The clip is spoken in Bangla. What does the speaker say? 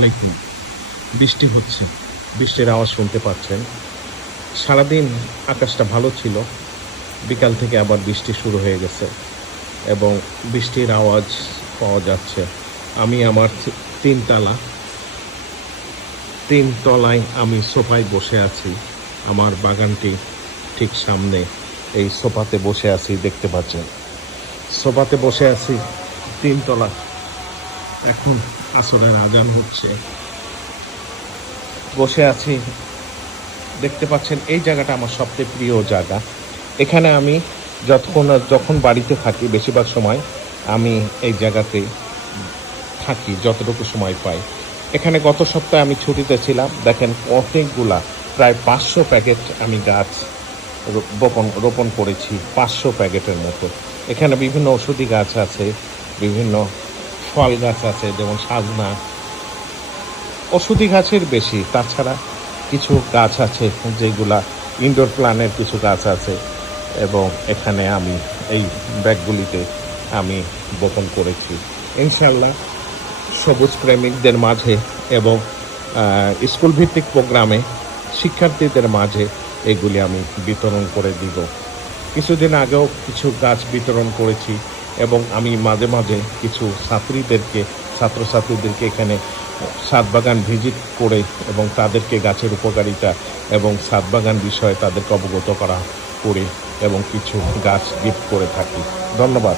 আলাইকুম। বৃষ্টি হচ্ছে, বৃষ্টির আওয়াজ শুনতে পাচ্ছেন। সারাদিন আকাশটা ভালো ছিল, বিকাল থেকে আবার বৃষ্টি শুরু হয়ে গেছে এবং বৃষ্টির আওয়াজ পাওয়া যাচ্ছে। আমি আমার তিনতলায় আমি সোফায় বসে আছি। আমার বাগানটি ঠিক সামনে, এই সোফাতে বসে আছি, দেখতে পাচ্ছেন। সোফাতে বসে আছি তিনতলা। এখন আসরের আজান হচ্ছে, বসে আছি, দেখতে পাচ্ছেন। এই জায়গাটা আমার সবচেয়ে প্রিয় জায়গা। এখানে আমি যখন বাড়িতে থাকি, বেশিরভাগ সময় আমি এই জায়গাতে থাকি যতটুকু সময় পাই। এখানে গত সপ্তাহে আমি ছুটিতে ছিলাম। দেখেন অনেকগুলা, প্রায় 500 প্যাকেট আমি গাছ রোপণ করেছি, 500 প্যাকেটের মতো। এখানে বিভিন্ন ঔষধি গাছ আছে, বিভিন্ন ফল গাছ আছে, যেমন সাজনা। ওষুধি গাছের বেশি, তাছাড়া কিছু গাছ আছে যেগুলা ইনডোর প্ল্যান্টের কিছু গাছ আছে, এবং এখানে আমি এই ব্যাগগুলিতে আমি বপন করেছি। ইনশাল্লাহ সবুজ প্রেমিকদের মাঝে এবং স্কুল ভিত্তিক প্রোগ্রামে শিক্ষার্থীদের মাঝে এগুলি আমি বিতরণ করে দিব। কিছুদিন আগেও কিছু গাছ বিতরণ করেছি, এবং আমি মাঝে মাঝে কিছু ছাত্রছাত্রীদেরকে এখানে ছাদ বাগান ভিজিট করে এবং তাদেরকে গাছের উপকারিতা এবং ছাদ বাগান বিষয়ে তাদেরকে অবগত করা করে এবং কিছু গাছ গিফট করে থাকি। ধন্যবাদ।